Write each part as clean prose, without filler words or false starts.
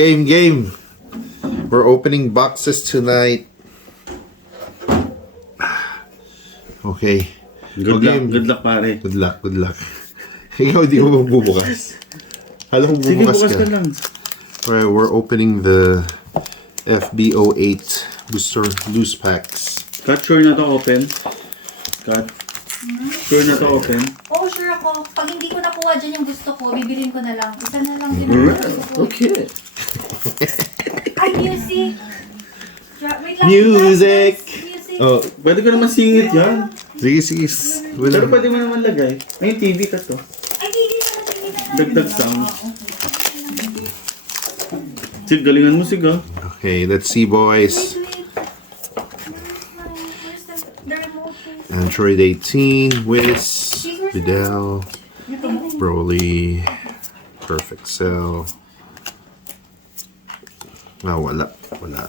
Game. We're opening boxes tonight. Okay. Good luck pare. Good luck. Ikaw di mo magbubukas. Alam ko Sige, bubukas bukas ka. ka lang. Alright, we're opening the FB08 booster loose packs. Cut, sure na to open. Cut. Sure na to open. Oo, sure ako. Pag hindi ko nakuha dyan yung gusto ko, bibilin ko na lang. Isa na lang din ang gusto ko. Okay. Ay, music! Wait lang. Music! Music! Oh, Pwede ka naman singit yan. sige. Pero pwede mo naman lagay. May TV ka to. Ay, hindi naman tingin na. Dagdag sound. Sig, galingan mo sig ah. Okay, let's see boys. Wait. Where's the remote? Android 18, Wiz, Vidal, Broly, Perfect Cell. Wala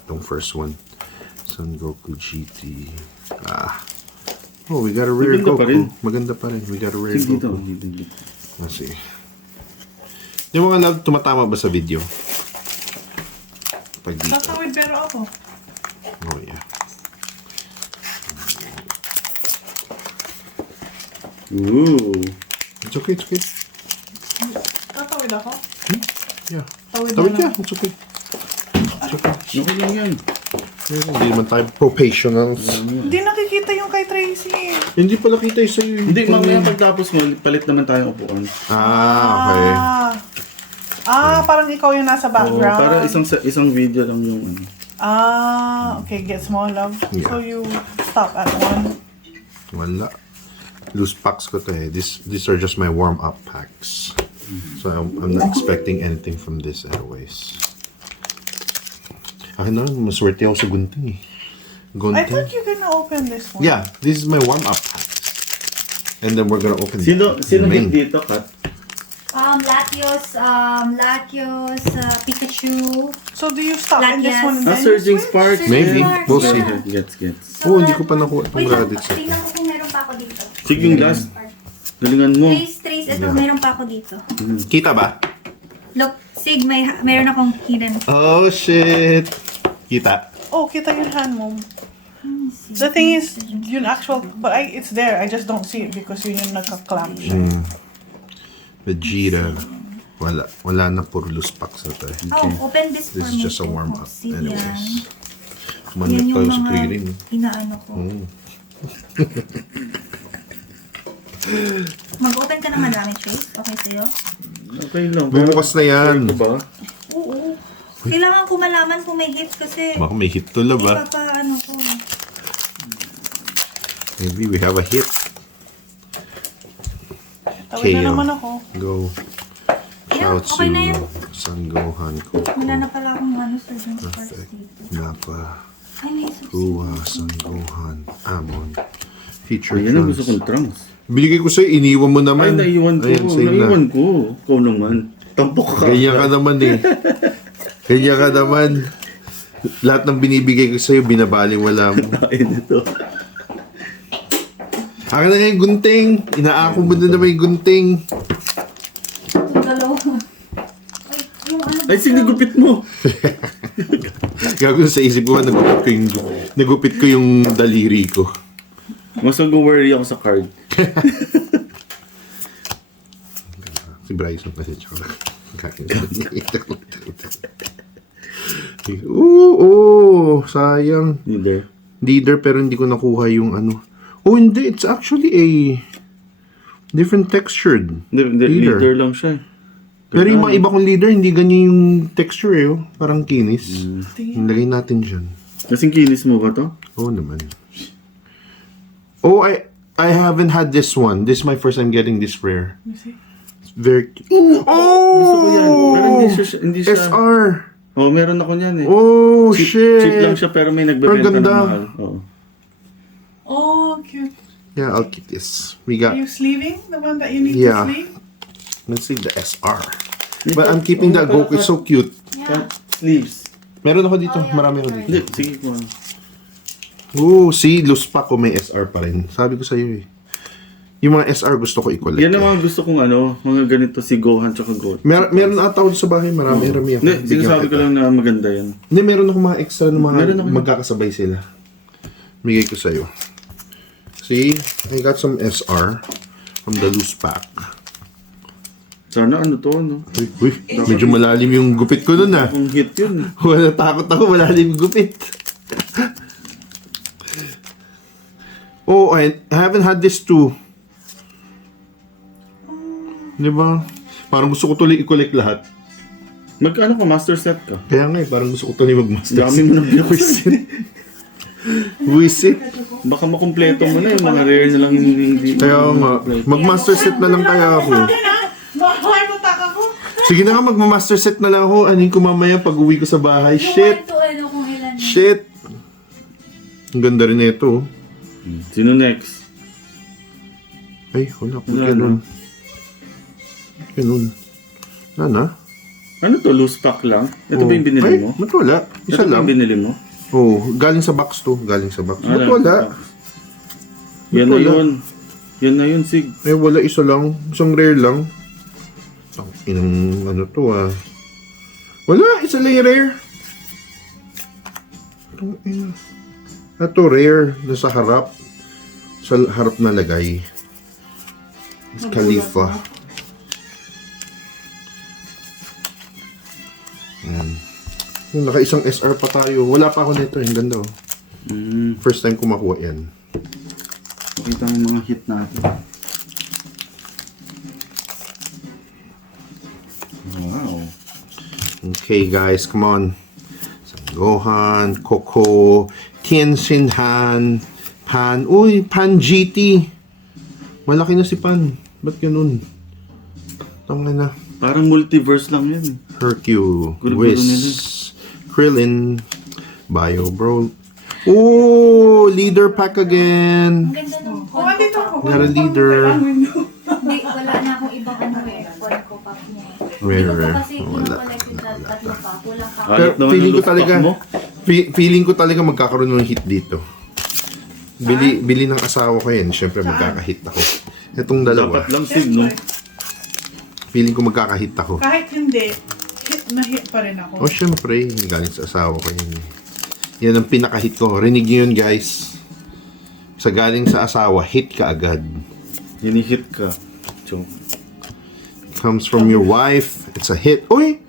tong first one. Son Goku GT. Oh, we got a rare Maganda pa rin. Goku. Maganda pa rin. We got a rare Sig dito. Goku. Let's see. Yung mga love, tumatama ba sa video? Pag dito. Tatawid pero ako. Oh, yeah. Ooh. It's okay. Tatawid ako. Yeah. Tawid Tawid na ka. lang. It's okay. It's okay. Okay lang yan. Hindi naman tayo professionals. Hindi nakikita yung kay Tracy. Hindi pala kita yung sa'yo. Hindi, mamaya pagtapos mo, palit naman tayong upuan. Okay. Parang ikaw yung nasa Oo, background. para isang video lang yung ano. Okay, get small love. Yeah. So you stop at one. Wala. Loose packs ko to eh. These are just my warm-up packs. So I'm not expecting anything from this anyways. Akin na, maswerte ako sa gunting eh. I Gunting. thought you're gonna open this one. Yeah, this is my warm-up packs. And then we're gonna open Sino the main. hit dito, Kat? Latios, Pikachu. So do you stop in this Latias. one and then Surging switch? Sparks. Maybe. Sparks, We'll yeah. see. Gets. Oh, hindi ko pa nakuha itong Wait lang, Raditz eh. tingnan ko kung meron pa ako dito. Sige yung last. Galingan mo. Trace, ito, Yeah. meron pa ako dito. Kita ba? Look, Sig, meron akong hidden. Oh, shit. Kita. Oh, kita yung hand mo. The thing is, yun actual, but it's there. I just don't see it because yun yung nagka-clamp siya. Vegeta. Wala na puro loose packs na to eh. Oh, open this for This is me. just a warm-up. See, Anyways. yan. Kumanap Yan yung tayo sa mga clearing. inaano ko. Mag-open ka ng madami, Trace? Okay sa'yo? Okay lang. Bumukas na yan. Sure ka ba? Oo. Kailangan ko malaman kung may hits kasi Baka may hit to love ah. ipapaano ko. Maybe we have a hit. Tawid na KO. naman ako. Go. Yeah, Chaozu. okay na yun. Son Gohan. Goku. Wala na pala akong Surgeon Sparks Perfect. dito. Nappa. Ay, may susi. Uwa. Son Gohan. Amon. Feature Ayan ang gusto Trunks. kong trunks. Binigay ko sa'yo. Iniwan mo Ay, naman. naiwan ko. Ayan, save na. Naiwan ko. Ikaw naman. Tampok ka. Ganyan ka naman eh. Ganyan ka naman. Lahat ng binibigay ko sa'yo, binabaliwala mo. Ay, ito. Akin na nga yung gunting. Inaako mo na naman yung gunting. Yung dalawa. Ay, yung ano. Ay, sinigupit mo. Gagawin sa isip ko, nagupit ko yung daliri ko. Mas mag-worry ako sa card. Si Bryson kasi tsaka Oo, sayang. Hindi. Leader pero hindi ko nakuha yung ano. Oh, hindi. It's actually a different textured Leader lang siya. Pero yung mga iba kong leader, hindi ganyan yung texture eh. Oh. Parang kinis. Nilagay natin dyan. Kasing kinis mo ba to? Oo naman. Oh, I haven't had this one. This is my first time getting this rare. You see? It's very... Gusto ko yan. Pero Oh! hindi siya. SR! Oh, meron ako niyan eh. Oh, cheap, shit! cheap lang siya pero may nagbebenta Ang ng ganda. mahal. Oo. Oh, cute. Yeah, I'll keep this. We Are got... you sleeving? The one that you need Yeah. to sleeve? Let's see the SR. But I'm keeping the Goku. It's so cute. Yeah. Sleeves. Meron ako dito. Oh, yeah. Marami ako dito. Hindi, sige ko. Oh, see, loose pa ko may SR pa rin. Sabi ko sa'yo eh. Yung mga SR gusto ko i-collect. Yan ang mga gusto kong mga ganito si Gohan tsaka Goten. Meron ata ako sa bahay, marami ako. Hindi, sinasabi ko lang na maganda yan. Hindi, meron ako mga extra na mga Meron ako. magkakasabay sila. Bigay ko sa'yo. See, I got some SR from the loose pack. Sana Uy, medyo malalim yung gupit ko nun ah. Kung hit yun. Wala, takot ako, malalim yung gupit. Oh, I haven't had this too. Di ba? Parang gusto ko tuloy i-collect lahat. Magkano ka? Master set ka? Kaya nga parang gusto ko tuloy mag-master Dami mo ng Wisit. Wisit. Baka makumpleto mo na yung mga rare na lang hindi. Kaya nga, mag-master set na lang kaya ako. Mahay mo taka ko. Sige na nga, mag-master set na lang ako. Anin ko mamaya pag uwi ko sa bahay. Shit! Kung ilan. Shit! Ang ganda rin ito. Sino next? Ay, wala po Wala ganun. Ganun. Wala na. Ano to? Loose pack lang? Ito ba yung binili Ay, mo? ba't wala? Isa Ito ba lang. yung binili mo? Oh, galing sa box to. Galing sa box. Ba't Alam, wala? Yan na wala? yun. Yan na yun, Sig. Eh, wala. Isa lang. Isang rare lang. Ang inang ano to ah. Wala. Isa lang yung rare. Itong ina. Ito rare. Nasa harap. Sa harap na lagay. Khalifa. Ayan. Yung naka-isang SR pa tayo. Wala pa ako nito. Yung ganda oh. First time ko makuha yan. Pakita mo yung mga hit natin. Wow. Okay guys, come on. Gohan, Coco, Tienshinhan, Pan. Uy, Pan GT. Malaki na si Pan. Ba't ganun? Tama na. Parang multiverse lang yan. Hercule, Gulo-gulo nila. Whis, Krillin, Bio Bro. Oh, leader pack again. Ang ganda nung Oh, andito ako. Not a leader. Hindi, wala na akong ibang phone ko pa niya. Hindi ko Rare. pa kasi Wala. collect yung tatlo pa. Kulang pa. Pero Ayot naman feeling yung ko loose talaga, pack mo. feeling ko talaga magkakaroon ng hit dito. Bili ng asawa ko yan. Siyempre magkakahit ako. Itong dalawa. Dapat lang, Sig, no? Feeling ko magkakahit ako. Kahit hindi, hit na hit pa rin ako. Oh, syempre. Galing sa asawa ko yun. Yan ang pinaka-hit ko. Rinig nyo yun, guys. Sa galing sa asawa, hit ka agad. Hini-hit ka. Joke. Comes from your wife. It's a hit. Uy!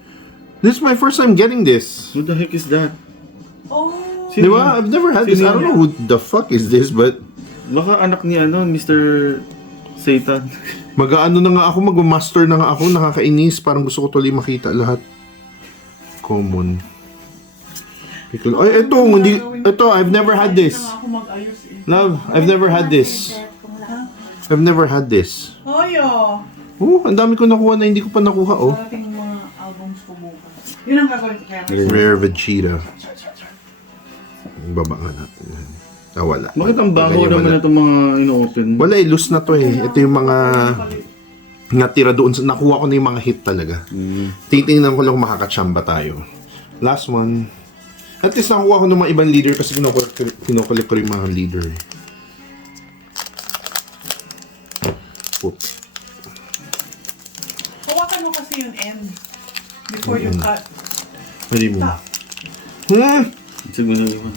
This is my first time getting this. What the heck is that? Oh, Di ba? I've never had this. I don't know who the fuck is this, but Baka anak ni Mr. Satan. mag-ano na nga ako, mag-master na nga ako. Nakakainis. Parang gusto ko tuloy makita lahat. Common. Ay, ito, I've never had this. ako mag-ayos eh. Love, I've never had this. I've never had this. Oyo! Oh, ang dami ko nakuha na hindi ko pa nakuha, oh. Darating mga albums ko bukas. Yun ang gagawin ko kaya. Rare Vegeta. Baba nga natin. Ah, wala. Bakit ang baho Ganyan naman wala. itong mga ino-open? Wala eh, loose na to eh. Ito yung mga natira doon. Nakuha ko na yung mga hit talaga. Titingnan ko lang kung makakachamba tayo. Last one. At least nakuha ko ng mga ibang leader kasi kinukulit ko rin mga leader eh. Oop. Hawakan mo kasi yung end before you cut. Pwede mo. Siguro na yun.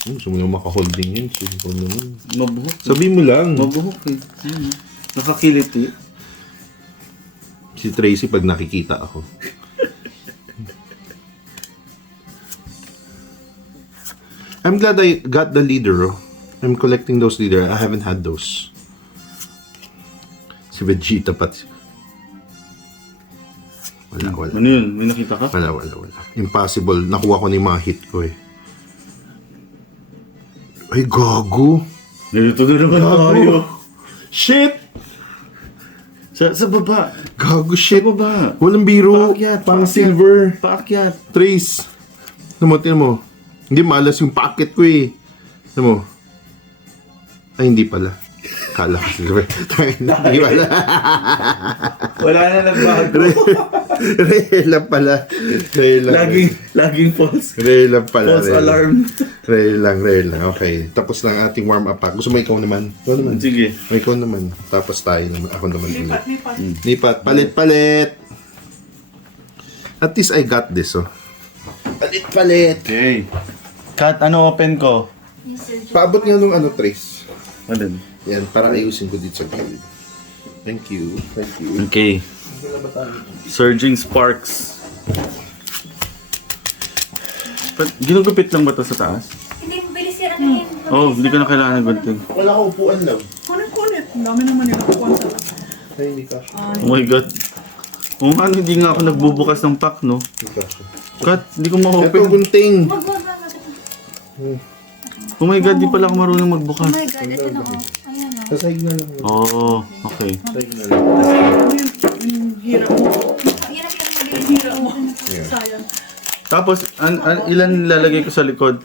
Gusto mo naman maka-holding yan. Siguro naman. Mabuhok. Sabihin mo lang. Mabuhok eh. Nakakiliti. Si Tracy pag nakikita ako. I'm glad I got the leader. Oh. I'm collecting those leader. I haven't had those. Si Vegeta pati. Wala. Ano yun? May nakita ka? Wala. Impossible. Nakuha ko na yung mga hit ko eh. Ay, gago. Ganito na naman tayo. Shit! Sa baba. Gago Sa shit. baba. Walang biro. Paakyat, Pang paakyat. silver. Paakyat. Trace. Tingnan mo. Hindi malas yung packet ko eh. Tingnan mo. Ay, hindi pala. Kala ko silver. Hindi pala. Wala na nagbago. Rare lang pala. Rare lang. Laging false. Rare lang pala. False rare. alarm. Rare lang. Okay. Tapos na ang ating warm-up pack. Gusto mo ikaw naman? Ikaw naman. Sige. Ikaw naman. Tapos tayo naman. Ako naman. Lipat, ulit. lipat. Lipat. Palit. At least I got this, oh. Palit. Okay. Kat, ano open ko? Yes, sir. Paabot nga nung Trace. Alin? Yan, para ayusin ko dito sa gilid. Thank you. Okay. Surging Sparks. Ginugupit lang ba ito sa taas? Hindi, bilis yan. Ano yun? Oh, hindi ko na kailangan ng gunting. Wala ko upuan lang. Kunit. Ang dami naman nila kukuha sa Ay, hindi ka. Oh my God. Kung ano, hindi nga ako nagbubukas ng pack, no? Hindi ka. Kat, hindi ko Ito, ma-open. gunting. Wag. Oh my God, di pala ako marunong Oh magbukas. my God, ito na oh. Ayan oh. Sasahig na lang. Oh, okay. Sasahig na lang. ano yung hirap mo. Yan ang pinamagaling. Hirap mo. Yeah. Sayang. Tapos, ilan lalagay ko sa likod?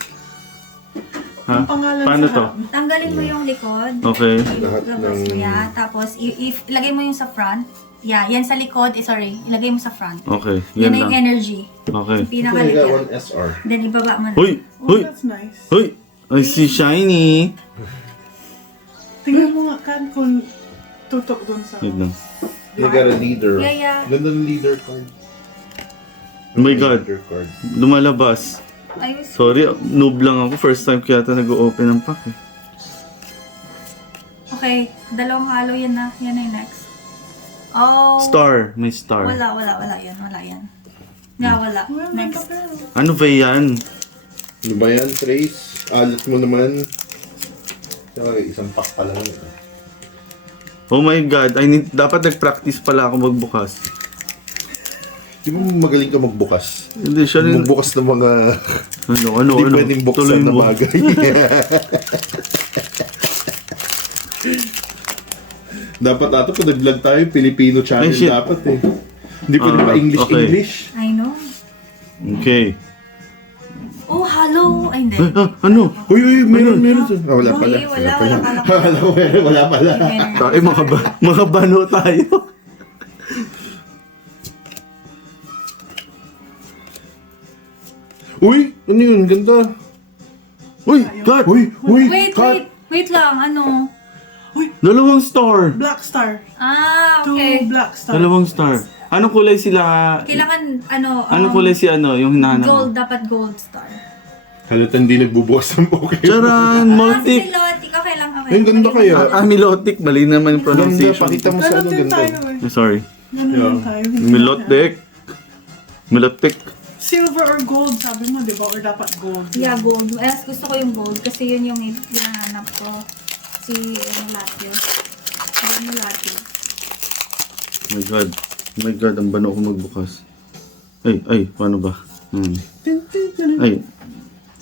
Ha? Ang pangalan Paano sa to? Tanggalin mo yung likod. Okay. Lahat Labas ng- mo yan. Tapos, ilagay mo yung sa front. Yeah, yan sa likod. Sorry. Ilagay mo sa front. Okay, Yan yan na yung lang. energy. Okay. Yung pinakalikod. 1SR. Then, ibaba mo na. Hoy! Oh, Hoy! that's nice. Hoy! I see shiny! Tingnan mo nga kan kung tutok dun sa... Yun lang. You got a leader. Yeah. Ganda ng leader card. Oh my God. Leader card. Lumalabas. Ayos. Sorry, noob lang ako. First time kaya ito nag-open ng pack eh. Okay, dalawang halo yan na. Yan na yung next. Oh. Star. May star. Wala yan. Yeah, wala. Well, Next. Ano ba yan? Ano ba yan, Trace? Alat mo naman. Okay, isang pack pa lang. Oh my God. Dapat nag-practice pala ako magbukas. Di ba magaling ka magbukas? Hindi siya rin... Magbukas ng mga Ano? hindi pwedeng buksan Tuloy na mo. bagay. Dapat ato kung nag-vlog tayo, Filipino channel Ay, shit. dapat eh. Hindi pwede pa English. okay. I know. Okay. Oh, halo. Ay, hindi. Ano? Uy, meron. Ah, wala Uy, pala. wala Akala pala. ko meron, wala pala. Tayo mga bano tayo. Uy, ano yun? Ganda. Uy, God! Wait lang. Ano? Dalawang star! Black star. Ah, Two okay. black star. Dalawang star. Anong kulay sila? Kailangan, Anong kulay si yung hinahanap mo? gold, dapat gold star. Halata hindi nagbubukas ng Pokemon. Charan! Ah, Multic! si Lotic. Okay lang, okay. Ang ganda kaya. Milotic. Mali naman yung Ganda, pronunciation. pakita mo sa Ganun ano din ganda. tayo eh. Sorry. Ganun din tayo. Milotic. Milotic. Silver or gold, sabi mo, di ba? Or dapat gold. Yeah, gold. Gusto ko yung gold kasi yun yung hinahanap ko. Si Latio. Latio. Oh my God. Oh my God, ang bano ko magbukas. Ay, paano ba?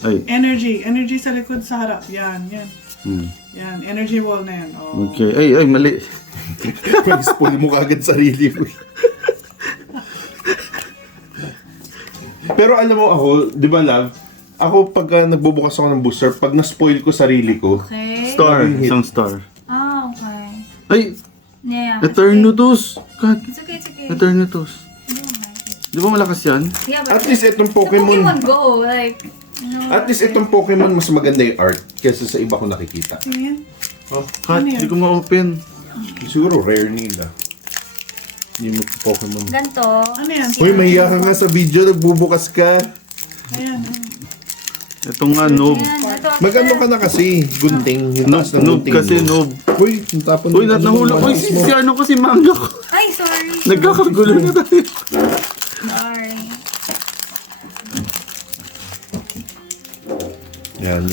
Ay. Energy sa likod sa harap. Yan. Hmm. Yan, energy wall na yan. Oh. Okay. Ay, mali. Spoil mo kagad sarili mo. Pero alam mo ako, di ba love? Ako pagka nagbubukas ako ng booster, pag na-spoil ko sarili ko, Okay. Star. Hit. Isang star. Ah, okay. Ay, Yeah. Eternatus. God, It's okay. Eternatus. I don't like it. Di ba malakas yan? Yeah, but at least itong the Pokemon Pokemon, Go, like, you know, at least itong Pokemon mas maganda yung art kaysa sa iba ko nakikita. Tingin. Kat, Ano yan? di ko ma-open. Siguro rare nila. Yung Pokemon. ganito. Ano yan? Uy, mahiya ka nga sa video, nagbubukas ka. Ayan. Ito nga, noob. Yan, ito. Mag-ano ka na kasi, gunting, yung taas ng Noob gunting kasi, mo. noob. Uy, yung tapon Uy, ng- nahulog. Uy, malas mo. si ano ko, si manga ko. Ay, sorry. Nagkakagulo na tayo. Sorry. Yan.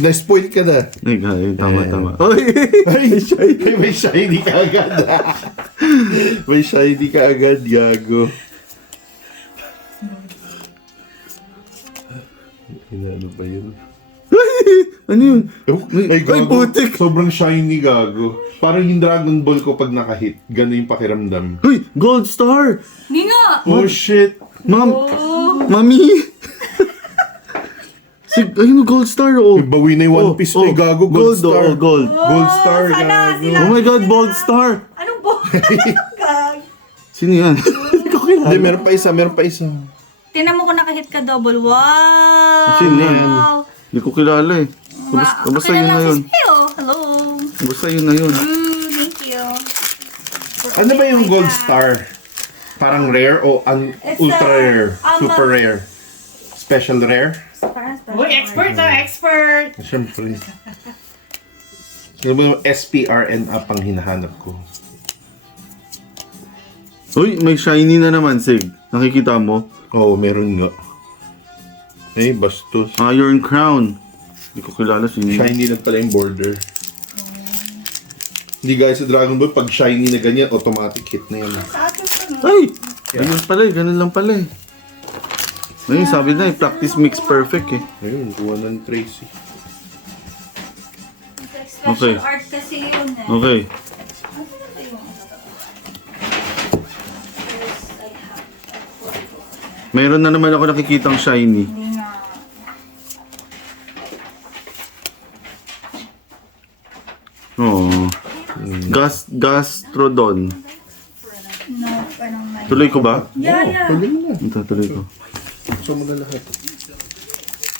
Na-spoil ka na. Ay, tama. Uy! Ay, may shiny ka agad. May shiny ka agad, gago. Ano ba yun? Ano yun? Ay, gago. putik! Sobrang shiny, gago. Parang yung Dragon Ball ko pag nakahit. Gano'n yung pakiramdam. Uy! Gold star! Hindi nga. Oh, shit. Mami! Ayun, gold star, oh. May bawi na yung One Piece na, gago. Gold star. Gold. Gold star, sana gago. sila- Oh my God, gold star! Anong po? Sino yan? Hindi ko kilala. Hindi, meron pa isa. Tinan mo kung nakahit ka double. Wow! Sino yan? Hindi ko kilala eh. Basta yun na yun. Hello. Basta yun na yun. Thank you. Ano ba yung gold star? Parang rare o It's ultra rare? a- Super rare? Special rare? Uy, expert na, expert! Siyempre. Ano ba yung SPRN up ang hinahanap ko? Uy, may shiny na naman, Sig. Nakikita mo? Oo, meron nga. Eh, bastos. Iron Crown. Hindi ko kilala sino yun. Shiny na pala yung border. Hindi guys, sa Dragon Ball, pag shiny na ganyan, automatic hit na yan. Sa atin pa no? Ay! Ayun pala eh, ganun lang pala eh. Ayun, sabi na eh, practice makes perfect eh. Ayun, kuha ng Tracy. Special Okay. art kasi yun eh. Okay. Ano ba yung First, I have a photo. Mayroon na naman ako nakikitang shiny. Hindi nga. Oo. Gastrodon. No, parang may... Tuloy ko ba? Yeah. Pwede mo na. Ito, tuloy ko. Gusto mo na lahat.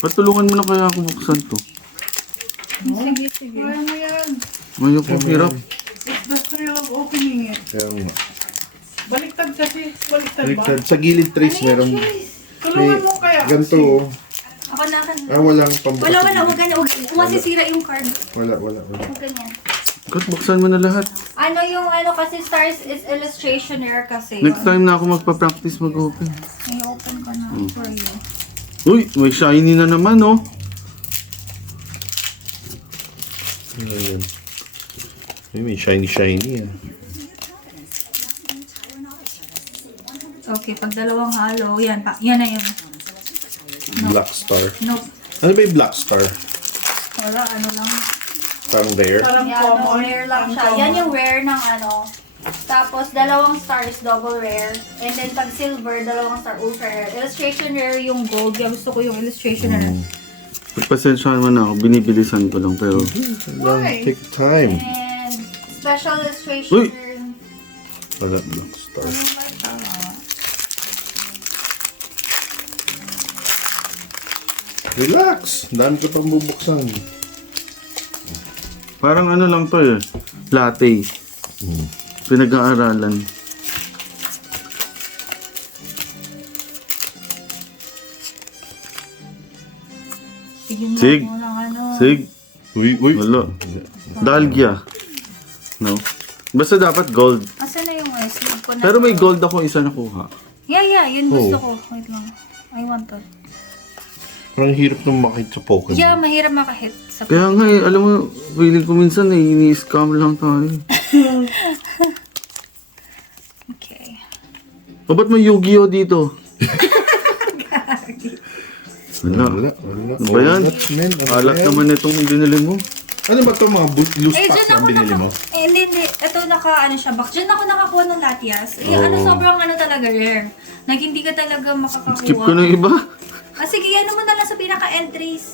Patulungan mo na kaya ako buksan to. Sige. Kaya mo yan. Ngayon ko hirap. It's the thrill of opening it. Kaya nga. Baliktad kasi. Baliktad ba? Baliktad. Sa gilid Trace, meron. Tulungan mo kaya. Ganito oh. Ako na kan. Walang pambukas. Wala, wag ganyan. Kung masisira yung card. Wala. Huwag ganyan. God, buksan mo na lahat. Ano yung kasi stars is illustration rare kasi. Next time na ako magpa-practice mag-open. May open ko na for you. Uy, may shiny na naman oh. Ayan. Ay, may shiny ah. Okay, pag dalawang halo, yan na yung... Black star. Nope. Ano ba yung black star? Wala, ano lang. Parang rare? Parang Yan, common. rare lang siya. Uncommon. Yan yung rare ng Tapos, dalawang stars, double rare. And then, pag silver, dalawang star, ultra rare. Illustration rare yung gold. Kaya gusto ko yung illustration rare. Pagpasensyahan mo na ako, binibilisan ko lang pero... Why? Take time. And special illustration Uy! rare. Wala, black star. Ano ba ito? Relax! Dami ka pang bubuksan. Parang ano lang to eh. Latte. Pinag-aaralan. Tignan mo Sig. ako ng Sig. Uy. Wala. Dalgia. No? Basta dapat gold. Asan na yung sleeve ko na? Pero may gold ako isa nakuha. Yeah, yun gusto Oh. ko. Wait lang. I want to. Parang hirap nung makita sa Pokemon. Yeah, mahirap makahit sa... Kaya nga eh, alam mo, feeling ko minsan eh, ini-scam lang tayo. Okay. O ba't may Yu-Gi-Oh dito? Wala. Ano ba yan? Alat naman itong binili mo. Ano ba ito mga loose Eh, packs dyan na ako binili mo? hindi. Ito sa box. Dyan ako nakakuha ng Latias. Sobrang talaga rare. Hindi ka talaga makakakuha. Skip ko na yung iba. Sige, ano mo na lang sa pinaka-entries.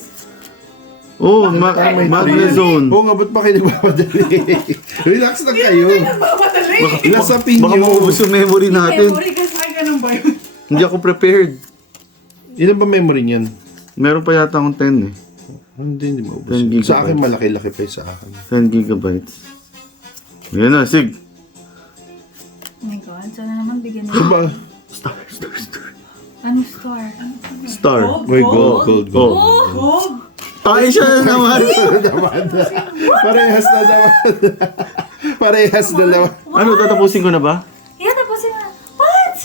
Oh, Magnezone. Oo nga, ba't pa kayo nagpapadali? Relax na kayo. Mamadali. Lasapin Baka nyo. maubos yung memory natin. Memory kasi. Ay, ganun ba yun? Hindi ako prepared. Ilan ba memory niyan? Meron pa yata akong 10 eh. Hindi maubos. 10 gigabytes. Sa akin, malaki-laki pa yung sa akin. 10 gigabytes. Ayan na, Sig. Oh my God, sana naman bigyan Ano nila. ba? Star. Anong star? Star. Uy, gold. Gold. Ay, siya na naman. Parehas na naman. Parehas na naman. Ano, tatapusin ko na ba? Yeah, tapos What?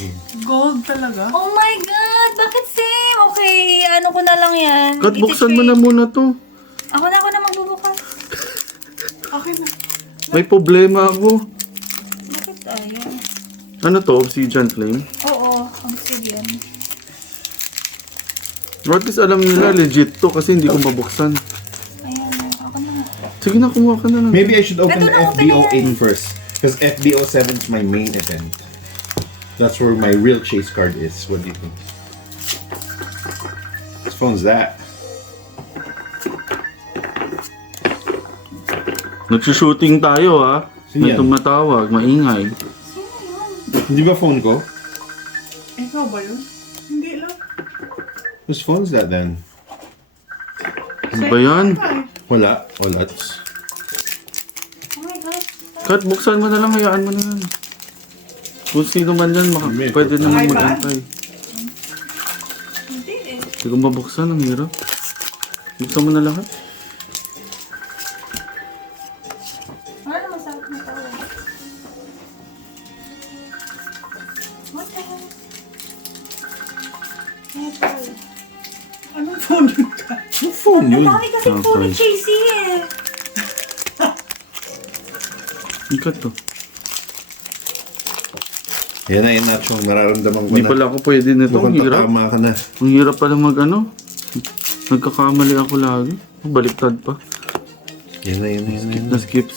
Gold talaga. Oh my God! Bakit same? Okay, ano ko na lang yan. God, buksan mo na muna to. Ako na magbubukas. Okay na. May problema ako. Bakit ayaw? Ano to, Obsidian Flame? Oo, obsidian. At least alam nila legit to kasi hindi ko mabuksan. Ayan, ako na. Sige na, kumuha ka na lang. Maybe I should open Ito the na, open FBO na yan. 8 first. Because FBO 7 is my main event. That's where my real chase card is. What do you think? Whose phone's that? Nagsushooting tayo ha. Sino May yan? tumatawag, maingay. Sino yun? Hindi ba phone ko? Ikaw ba yun? Hindi lang. Whose phone is that then? Ano ba yan? Wala. Wala. Oh my God. Kat, buksan mo na lang, hayaan mo na yan. Kung sino man yan, May pwede naman iPad? mag-antay. Hindi eh. Hindi ko mabuksan, ang hirap. Buksan mo na lahat. Wala naman sa akin na tao. What the hell? Apple. Anong phone yun ka? Yung phone Ang yun. dami kasi phone ni JC eh. Ikat to. Yan na, yan na, Chong. Nararamdaman ko Hindi na. pala ako pwede nito. Ang Mukhang hirap. tatama ka na. Ang hirap pala mag-ano. Nagkakamali ako lagi. Baliktad pa. Yan na, yan na, yan na. Na skip.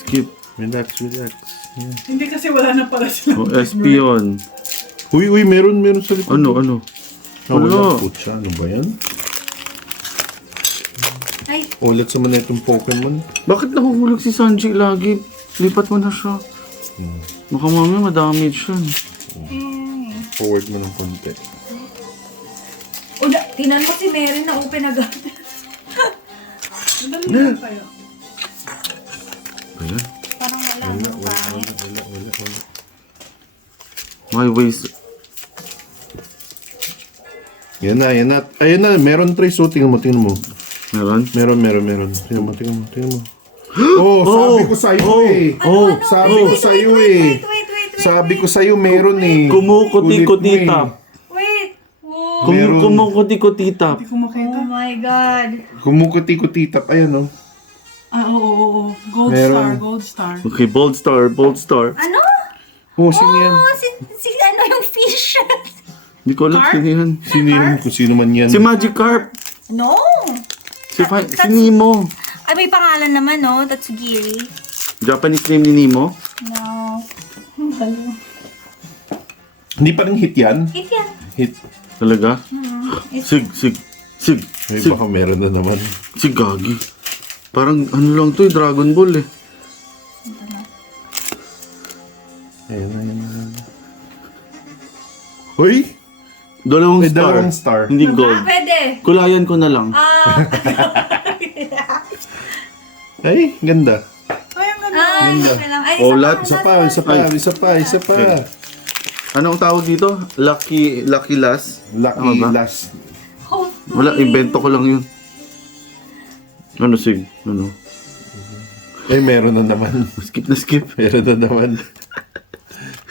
Relax, relax. Yan. Hindi kasi wala na pala sila. O, espion. Uy, meron sa likod. Ano? Wala. Wala. Putya, ano ba yan? Ay, Ulit sa man itong Pokemon. Bakit nahuhulog si Sanji lagi? Lipat mo na siya. Baka mamaya madamage yan. Forward mo ng konti. tinan mo si Mary na open agad. Dali lang kayo. Ayan. Parang wala nang pangit. Wala. My ways. Yan na. Ayun na, meron trace. Oh, tingnan mo. Meron? Meron. Tingnan mo. Oh, sabi ko sa'yo eh. Ano? Sabi ko sa'yo eh. Wait. Sabi ko sa'yo meron eh. Kumukuti-kutita. Wait. Whoa. Meron. Kumukuti-kutita. Hindi ko makita. Oh my God. Kumukuti-kutitap. Ayan oh. Ah, oo. Gold Meron. star. Okay, bold star. Ano? Oh, sino yan? Oh, si ano yung fish? Hindi ko alam sino yan. Sino yan? Kung sino man yan. Si Magikarp. No. Si Nemo. Ay, may pangalan naman, no? Tatsugiri. Japanese name ni Nemo. No. Hindi pa rin hit yan? If yan. Hit. Talaga? Sig. Ay, baka meron na naman. Si Gagi. Parang ano lang to Dragon Ball eh. Ayan. Uy! Dalawang May star. dalawang star. Hindi gold. Pwede. Kulayan ko na lang. Ay, ganda. Ay, ang ganda. Okay lang. Ay, Oh, isa pa. Isa pa. Anong tawag dito? Lucky last? Lucky Tama ba? last. Hopefully. Wala, invento ko lang yun. Ano sig? Ano? Ay, meron na naman. Skip na skip. Meron na naman.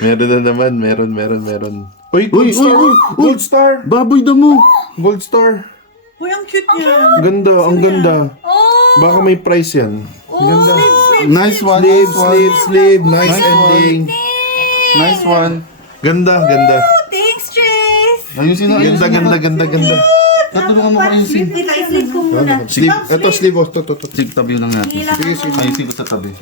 Meron. Uy, Uy, gold star. uy. Gold star. Baboy damo! Gold star. Uy, ang cute niya. Ang ganda. Oh. Baka may price yan. Ang ganda. Nice one. Sleeve. Nice ending. Nice one. Ganda. Thanks, Trace. Ayusin na. Ganda. Katulungan mo kayo sig. Wait, i-sleep ko muna. Sleeve. Ito, sleeve. Oh, to. Sig, tabi lang natin. Kailangan Ayusin ko sa tabi.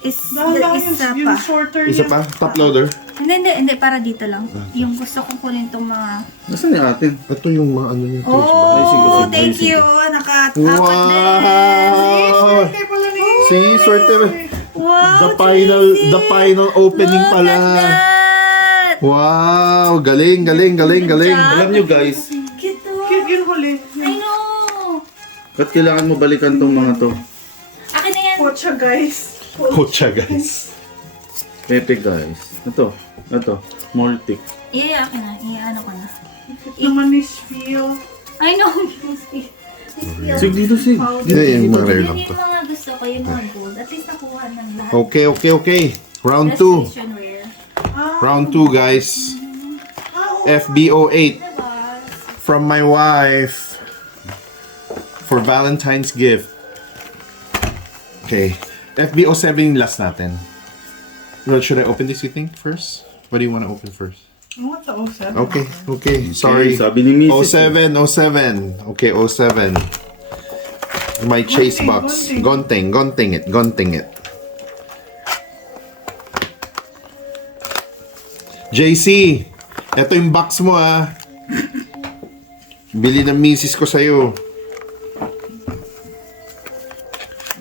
isa Yung pa. shorter Isa niya. pa. Top loader. Hindi, para dito lang. Yung gusto kong kunin tong mga... Nasaan ni atin? Ito yung mga ano niya. Oh, sige. thank you. Naka-apat Wow! See, swerte. Wow, The final opening Look pala. at that. Wow! Galing. Alam nyo guys, Cute to. Cute yung huli. I know. ba't kailangan mo balikan tong mga to? Akin na yan. Pocha, guys. Kocha, guys. Pepe guys. Ito. Multic. Akin na. Ano ko na. Cute naman ni Spiel. I know. Sig dito sig. Yung mga rare Yun lang yung to. mga gusto ko, yung mga gold. At least nakuha ng lahat. Okay. Round 2. Restoration rare. Round 2, guys. FBO 8 Diba? from my wife for Valentine's gift. Okay. FBO 7 yung last natin. Well, should I open this, you think, first? What do you want to open first? I want the 07. Okay. Sorry. sabi ni Mrs. 07. Okay, 07. My chase box. Gonting it. JC, eto yung box mo ah. Bili ng misis ko sa'yo.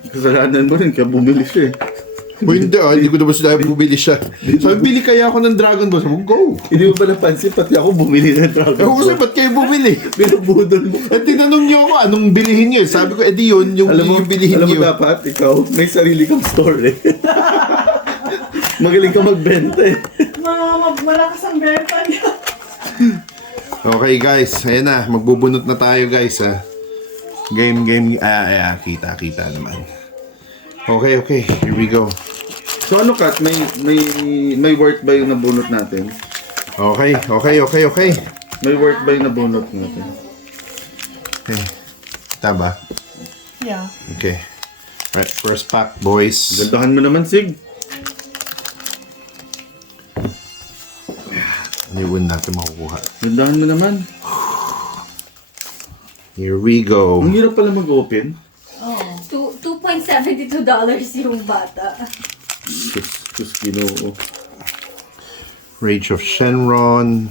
Kasalanan mo rin, kaya bumili siya eh. O hindi ko naman sinabi bumili siya. Sabi, bili kaya ako ng Dragon Ball. Sabi, go! Hindi mo ba napansin, pati ako bumili ng Dragon Ewan ko sa'yo, ba't kayo bumili? Binubudol mo. At tinanong niyo ako, anong bilihin niyo? Sabi ko, edi yun, yung bilihin alam mo niyo. dapat, ikaw, may sarili kang store eh. Magaling ka magbenta eh. Malakas ang benta niya. Okay guys, ayan na, magbubunot na tayo guys ha. Game, kita naman. Okay, here we go. So ano Kat, may worth ba yung nabunot natin? Okay. May worth ba yung nabunot natin? Okay, kita ba? Yeah. Okay. Alright, first pack boys. Gandahan mo naman, Sig. Ano yung natin makukuha? Gandahan mo naman. Here we go. Ang hirap pala mag-open. $2.72 yung bata. Sus, Ginoo. Rage of Shenron.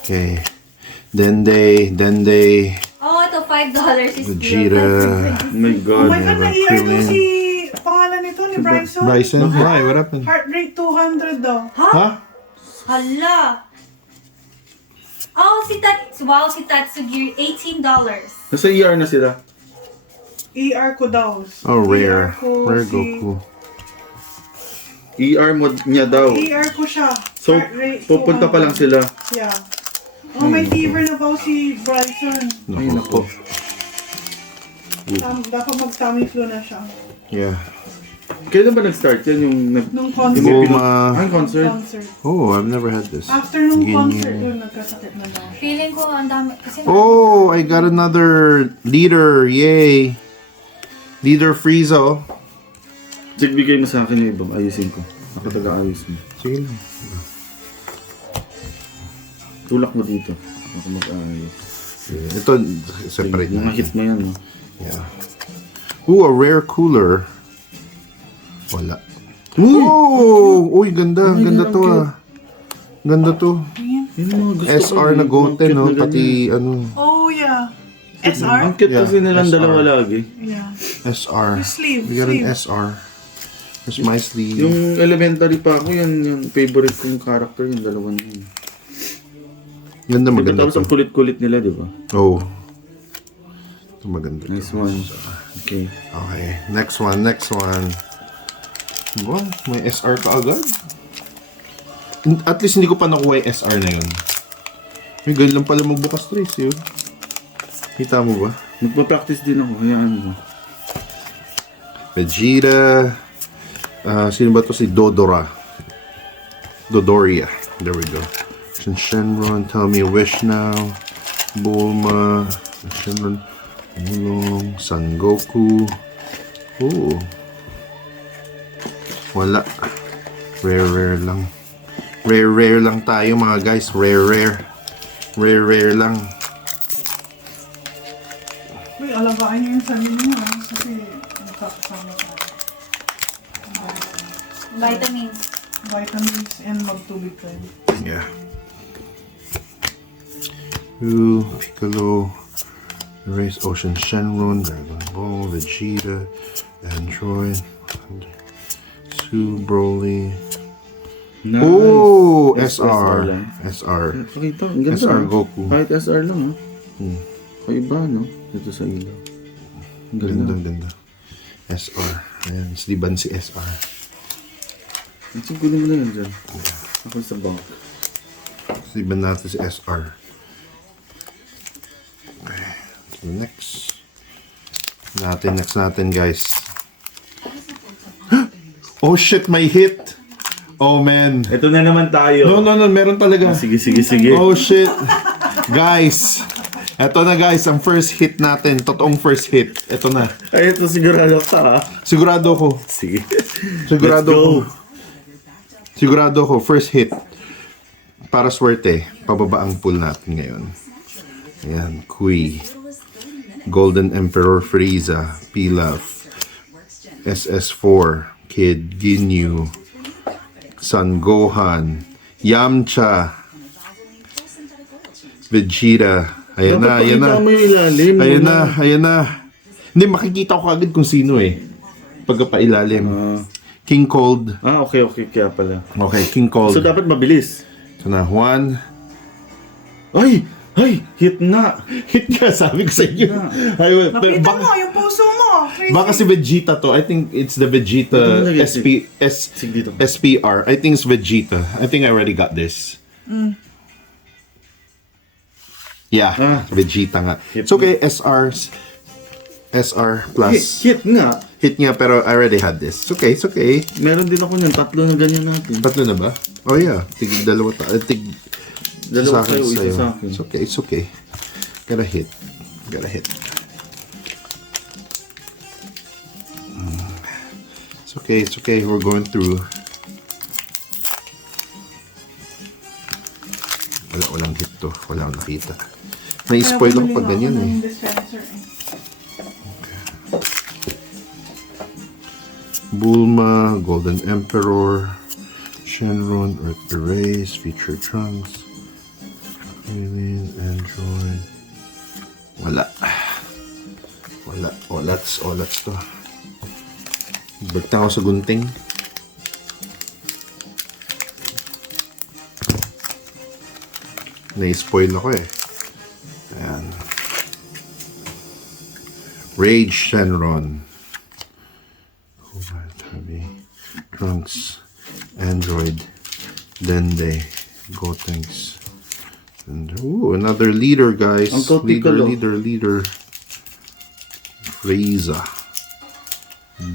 Okay. Dende. Oh, ito $5 is Vegeta. Oh my Oh God. my God, nag-ER to si... Pangalan nito ni Bryson? Bryson? Why? What happened? Heart rate 200 daw. Huh? Hala! Oh, si Tatsugi, $18. Nasa ER na sila. ER ko daw. Oh, rare. ER ko Rare si- Goku. ER mod niya daw. ER ko siya. So, Heart rate pupunta 200. pa lang sila. Yeah. Oh, may fever na daw si Bryson. Ay, nako. Dapat mag-tummy flu na siya. Yeah. Kailan ba nag-start yan yung... Nung Yung concert. may Bulma. Ang concert? Oh, I've never had this. After nung Ginyu. concert, yun, nagkasakit na daw. Feeling ko ang dami. Kasi Oh, I got another leader. Yay. Leader Frieza. Oh. Sig, bigay mo sa akin yung ibang. Ayusin ko. Ako taga-ayos mo. Sige lang. Tulak mo dito. Ako mag-ayos. Ito, separate Yung na. hit mo yan. No? Yeah. Ooh, a rare cooler. Wala. Ooh! Uy, ganda. Ganda to ah. Ganda to. Yun yung mga gusto SR na Goten, no? Pati, ano, Oh, yeah. Ang SR? cute Yeah, kasi nilang SR. dalawa lagi. Yeah. SR. Sleeve, We got an sleeve. SR. Here's my sleeve. Yung elementary pa ako, yan yung favorite kong character, yung dalawa na yun. Ganda, maganda Tapos to. ang kulit-kulit nila, di ba? Oh. Ito maganda to. Nice one. Okay. Okay, next one. Wow, may SR ka agad. At least hindi ko pa nakuha yung SR na yun. May ganun lang pala magbukas Trace yun. Kita mo ba? Magpa-practice din ako, hayaan mo. Vegeta. Sino ba to? Si Dodoria. There we go. Shenron, tell me a wish now. Bulma. Shenron. Ulong. Son Goku. Ooh. Wala. Rare lang. Rare lang tayo mga guys. Rare lang. Uy, alagaan niyo yung sarili niyo. Kasi magkakasama tayo. vitamins. Vitamins and magtubig tayo. Yeah. Ooh, Piccolo. Erase Ocean Shenron. Dragon Ball. Vegeta. Android. Sue Broly. Nice. Oh, SR SR. lang. SR. Pakita, ang ganda. SR ah. Goku. Kahit SR lang ha. Hmm. Kaiba no? Dito sa ilaw. Ang Ganda, ganda. ganda. SR. Ayan, sliban si SR. Ang kunin mo na yan dyan. Ako sa bank. Sliban natin si SR. Okay. So next. Next natin guys. Oh shit, may hit! Oh man. Ito na naman tayo. No, meron talaga. Sige. Oh shit. Guys. Eto na guys, ang first hit natin. Totoong first hit. Eto na. Ay, ito sigurado ka ha. Sigurado ko. Sige. Sigurado Let's ko. go. Sigurado ko. First hit. Para swerte. Pababa ang pool natin ngayon. Ayan. Kui. Golden Emperor Frieza. Pilaf. SS4. Kid Ginyu. Son Gohan. Yamcha. Vegeta. Ayan na, ayan na. Dapat pakita mo yung ilalim. Ayan na. Hindi, makikita ko agad kung sino eh. pagkapailalim. Ah, King Cold. okay, kaya pala. Okay, King Cold. So, dapat mabilis. Ito na, 1. Ay! Hit na! Hit ka, sabi ko sa inyo. Ay, Nakita baka, mo, yung puso mo. Crazy. baka si Vegeta to. I think it's the Ito Vegeta mo lagay, Sig, dito. SPR. I think it's Vegeta. I think I already got this. Yeah, Ah. Vegeta nga. Hit It's okay, SR plus. Hit nga! Hit nga, pero I already had this. It's okay, it's okay. Meron din ako niyan, 3 na ganyan natin. Tatlo na ba? Oh yeah, dalawa Dalawa sa akin, sa'yo, isa sa'yo. sa akin. It's okay, it's okay. Gotta hit. It's okay. We're going through. Walang hit to. Wala akong nakita. Na-spoil ako pag ganyan eh. Bulma, Golden Emperor, Shenron, Earth Erase, Feature Trunks, Alien, Android. Wala. Olats to. Balik na ako sa gunting. Na-spoil ako eh. Ayan. Rage Shenron. Cobalt Heavy. Trunks. Android. Dende. Gotenks. And, another leader, guys. Uncle Piccolo. Leader. Frieza.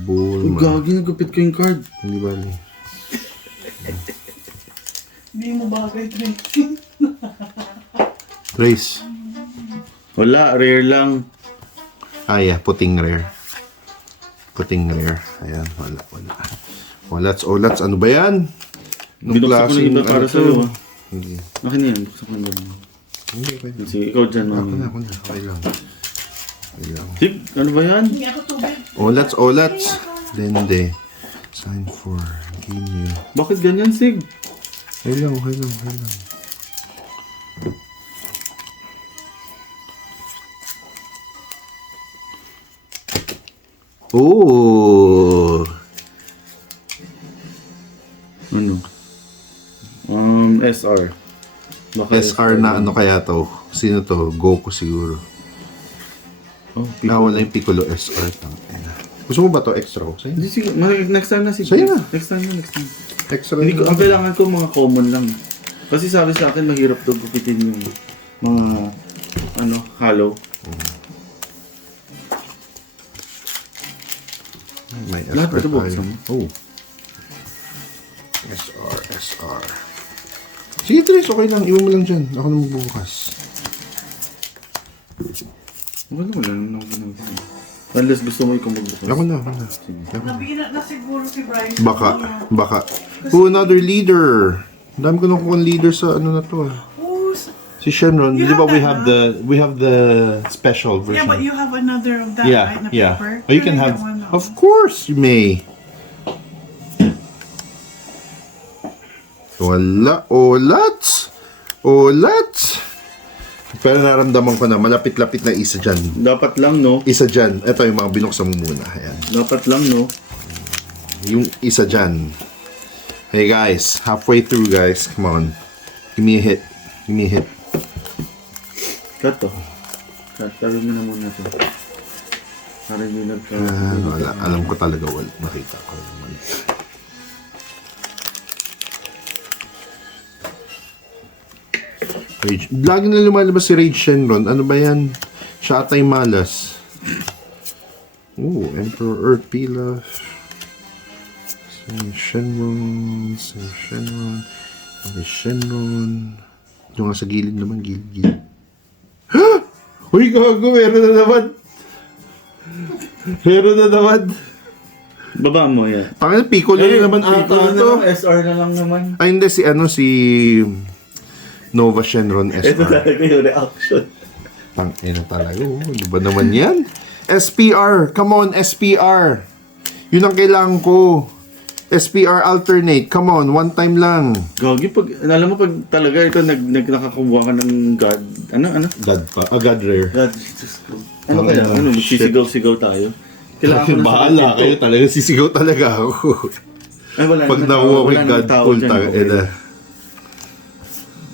Bulma. Gagi, nagupit ko yung card. Hindi ba ni? Hindi mo bagay, Trey. Trace. Wala, rare lang. Yeah, puting rare. Ayan, wala. Olats, ano ba yan? Binuksan ko na iba para sa'yo. Hindi. Akin na yan, buksan ko na. Hindi, pwede. Sige, ikaw dyan, Ako mami. na. Okay lang. Sig, ano ba yan? Hindi ako tubig. Olats. Dende. Sign for. Ginyu. Bakit ganyan, Sig? Okay lang. Oh! Ano? SR. Baka SR na ano kaya to? Sino to? Goku siguro. Oh, Wala yung Piccolo SR. Gusto mo ba to extra ko? Sa'yo? Hindi, sige. Next time na, Sig. Sa'yo na. Next time. Extra Hindi ko, ang kailangan ko mga common lang. Kasi sabi sa akin, mahirap daw gupitin yung mga, hollow. May Lahat SR ito tayo. buksan mo? Oh. SR. Sige, Trace. Okay lang. Iwan mo lang dyan. Ako na magbubukas. Wala naman ako ginagawa. Unless gusto mo ikaw magbukas. Ako na. Sige. Nabina na siguro si Bryce. Baka. Another leader. Ang dami ko nakuha leader sa ano na to. Oh, Si Shenron. You Di ba have we have the special version? yeah, but you have another of that, right? Na Yeah. paper? Oh, you can Try have. that one now. Of course, you may. Wala. Olats. Pero naramdaman ko na malapit-lapit na isa dyan. Dapat lang, no? Isa dyan. Ito yung mga binuksan mo muna. Ayan. Dapat lang, no? Yung isa dyan. Hey guys, halfway through guys. Come on. Give me a hit. Cut to. Tabi mo na muna to. Para hindi Wala. Alam ko talaga wala. Nakita ko naman. Rage. Lagi na lumalabas si Rage Shenron. Ano ba yan? Siya atay malas. Ooh, Emperor Earth Pilaf. Shenron. Yung nga sa gilid naman, gilid. Uy, gago, meron na naman. Baba mo, yan. Pangin, Piccolo na naman ata to. SR na lang naman. Ay, hindi, si Nova Shenron Ito SR. talaga yung reaction. Pangina talaga, ano ba naman yan? SPR, come on, SPR. Yun ang kailangan ko. SPR alternate, come on, one time lang. Gagi, alam mo pag talaga ito nakakuha ka ng God. Ano? God pa, God rare. God, Jesus ko. Ano kaya? Sisigaw-sigaw tayo? Kailangan ko na Bahala sagutin kayo to. talaga. Sisigaw talaga ako. Ay, wala Pag naman nakuha ko wala yung naman God tao full dyan, tanga. okay. Eh,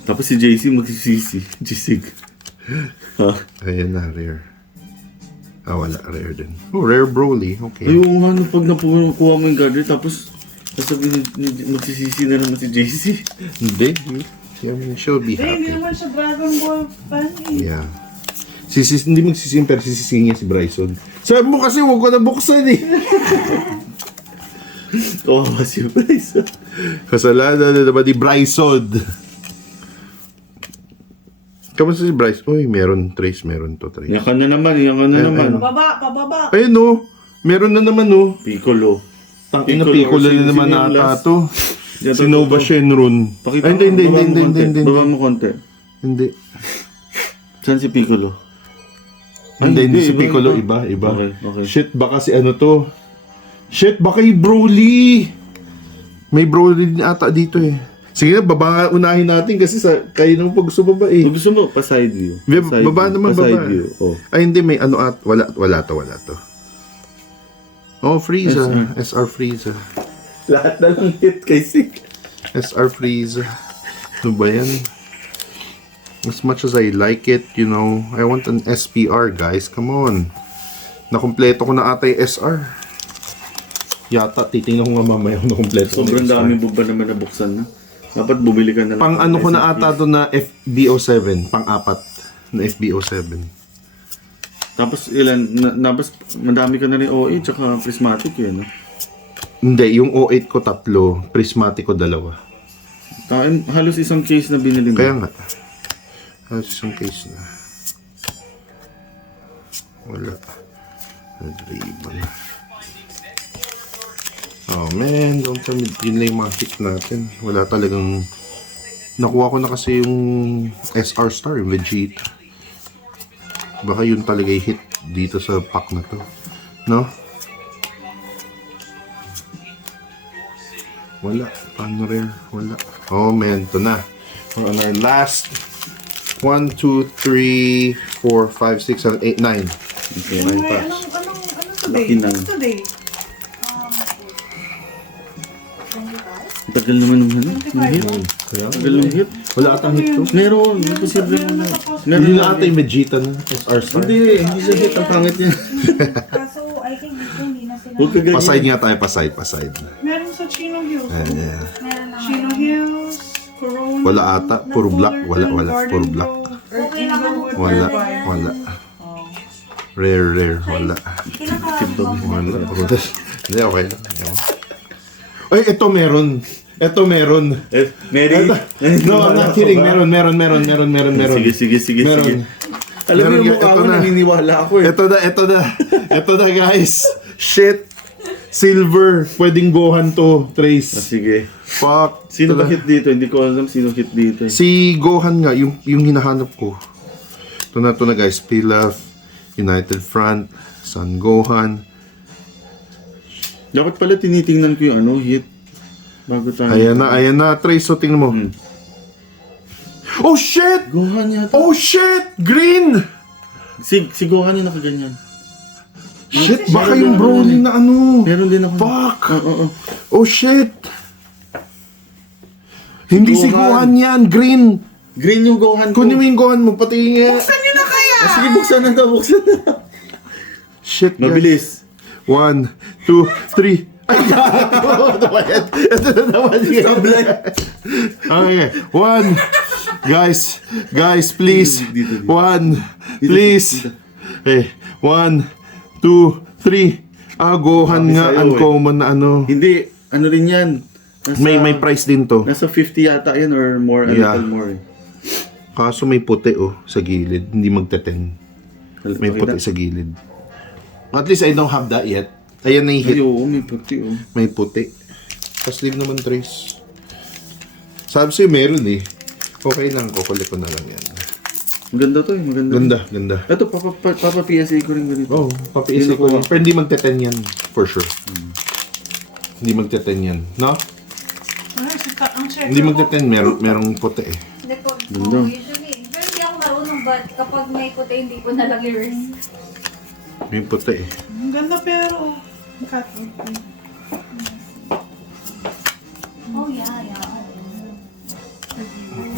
Tapos si JC magsisisi. Jisig. Ha? ayan na, rare. Ah, wala. Rare din. Oh, rare Broly. Okay. Ay, oo nga, no, pag nakuha mo yung God rare, tapos sasabihin magsisisi na naman si JC. Hindi. She'll be Eh, hindi happy. naman siya Dragon Ball fan eh. Yeah. Hindi magsisisim pero sisisihin niya si Bryson. Sabi mo kasi huwag ko na buksan eh. Kawawa si Bryce. Kasalanan na naman ni Bryson. Kamusta si Bryce? Uy, meron trace, meron to trace. Yan ka na naman, yan ka na naman. Pababa. Ayun no, meron na naman no. Piccolo. Tangina Piccolo Piccolo or na naman sino yung ata last? to. Yan, Si Nova to. Shenron. Pakita Ay, hindi, mo, baba mo hindi, konti. hindi. Baba mo konti. Hindi. Saan si Piccolo? Hindi, hindi si iba, Piccolo, iba. iba. Okay, okay. Shit, baka si ano to. Shit, baka yung Broly. May Broly din ata dito eh. Sige na, unahin natin kasi kayo naman pag sumaba eh. Kung gusto mo, pa-side view. Baba Pa-side naman, view. Pa-side baba. view. Oh. Ay, hindi, may ano at, wala to. Oh, Frieza. SR Frieza. Lahat na lang hit kay Sig. SR Frieza. Ano ba yan? As much as I like it, you know, I want an SPR, guys. Come on. Nakumpleto ko na ata yung SR. Yata, titingnan ko nga mamaya kung nakumpleto ko na Sobrang yung SR. daming bomba naman nabuksan na. Dapat bumili ka na lang. Pang ano ko na ata doon na FBO7. Pang-apat na FBO7. Tapos ilan, tapos madami ka na rin OA tsaka prismatic yun. No? Hindi, yung O8 ko 3, prismatic ko 2. Halos isang case na binili mo. Kaya nga. Halos isang case na. Wala. Nag-ribbon. Oh man, don't tell me yun na yung mga hit natin. Wala talagang... Nakuha ko na kasi yung SR Star, yung Vegeta. Baka yun talaga yung hit dito sa pack na to. No? Wala. Paano rare? Wala. Oh man, ito na. We're on our last 1, 2, 3, 4, 5, 6, 7, 8, 9. Okay, nine packs. Anong Lucky today? nine. What's today? Tagal naman ng ano. Ng hit. Kaya, Tagal ng hit. wala atang hit to. Meron. Imposible mo na. Hindi na ata yung Vegeta na SR Star. Hindi siya hit. Ang pangit niya. Kaso, I think dito hindi na sila. Huwag ka ganyan. Paside nga tayo, paside. Meron sa Chino Hills. Ayan. Meron na Chino ngayon. Hills, Corona. Wala ata, puro black. Wala, Garden puro black. Grove, Okay lang ano. Wala, Irvine. wala. Rare, wala. Kinaka- Wala, puro. Hindi, okay lang. Ewan. Ay, ito meron. Ito meron. Mary. No, I'm not kidding. Meron. Sige. Meron. Alam mo Meron, yung mukha ito ko, na. naniniwala ako eh. Ito na guys. Shit. Silver. Pwedeng Gohan to, Trace. Sige. Fuck. Sino Ito ba na. hit dito? Hindi ko alam sino hit dito. Si Gohan nga, yung hinahanap ko. Ito na guys. Pilaf, United Front, Son Gohan. Dapat pala tinitingnan ko yung ano, hit. Bago tayo. Ayan na. Trace, so tingnan mo. Oh shit! Gohan yata. Oh shit! Green! Si Gohan yung nakaganyan. Shit, baka yung Broly na ano. Meron din ako. Fuck! Oo. Oh shit! Hindi si Gohan. Gohan yan, green! Green yung Gohan ko. Kunin mo yung Gohan mo, pati nga. Saan nyo na kaya? Sige, buksan na. Shit, guys. Mabilis. 1, 2, 3. Ay, gago! Ito na naman yun. Okay, 1. Guys, please. Dito. 1, please. Okay, 1, 2, 3. Gohan Sabi nga, sa'yo, uncommon na ano. Hindi, ano rin yan. May price din to. Nasa 50 yata yan or more, a Yeah. little more. Kaso may puti sa gilid. Hindi magte-10. May puti sa gilid. At least I don't have that yet. Ayan na yung hit. Ay, oo, may puti oh. May puti. Pa-sleeve naman, Trace. Sabi sa'yo meron eh. Okay lang, kukulit ko na lang yan. Maganda to eh, maganda. Ganda. Ito, papa PSA ko rin ganito. Oh, papiisip ko lang. Pero hindi magte-10 yan. For sure. Hindi magte-10 yan. No? Ang checker Hindi ko. magte-10. Merong puti eh. Hindi ko, Ganda. usually, pero hindi ako marunong but kapag may puti, hindi ko nalang i-risk. May puti eh. Ang ganda pero... cut. Oh, yeah.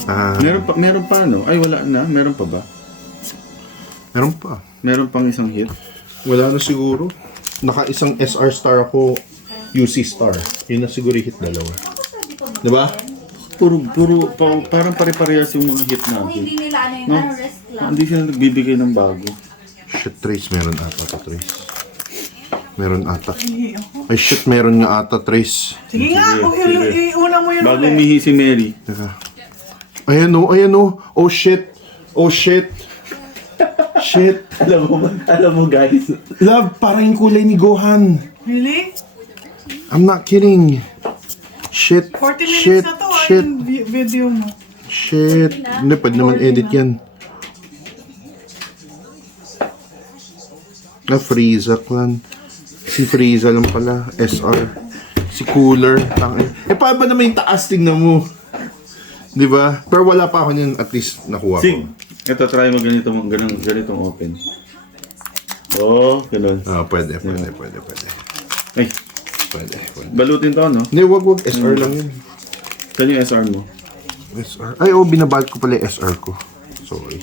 Ah, Meron pa ano? Ay, wala na. Meron pa ba? meron pa. Meron pang isang hit? Wala na siguro. Naka-isang SR star ako, UC star. Yun na siguro yung hit dalawa. Diba? Parang pare-parehas yung mga hit Kung natin. hindi nila ano yung No? rest lang. Hindi sila nagbibigay ng bago. Shit, Trace, meron ata to, Trace. Meron ata. Ihi ako. Ay, shit, meron nga ata, Trace. Sige nga, Sige, kung sige. iuna mo yun Bago ulit. umihi si Mary. Teka. Ayan o. Oh, shit. Oh, shit. Shit. alam mo guys. Love, parang yung kulay ni Gohan. Really? I'm not kidding. Shit. 40 minutes Shit. na to, Shit. yung video mo. Shit. Hindi, pwede naman edit yan. Frieza clan. Si Frieza lang pala. SR. Si Cooler. Paano ba naman yung taas? Tingnan mo. Di ba? Pero wala pa ako yun. At least nakuha ko. Sig, ito try mo ganitong open. Oh, ganun. Ah, pwede. Ay, Pwede. balutin to, no? Hindi, wag. SR lang yun. Saan yung SR mo? SR. Ay, binabalik ko pala yung SR ko. Sorry.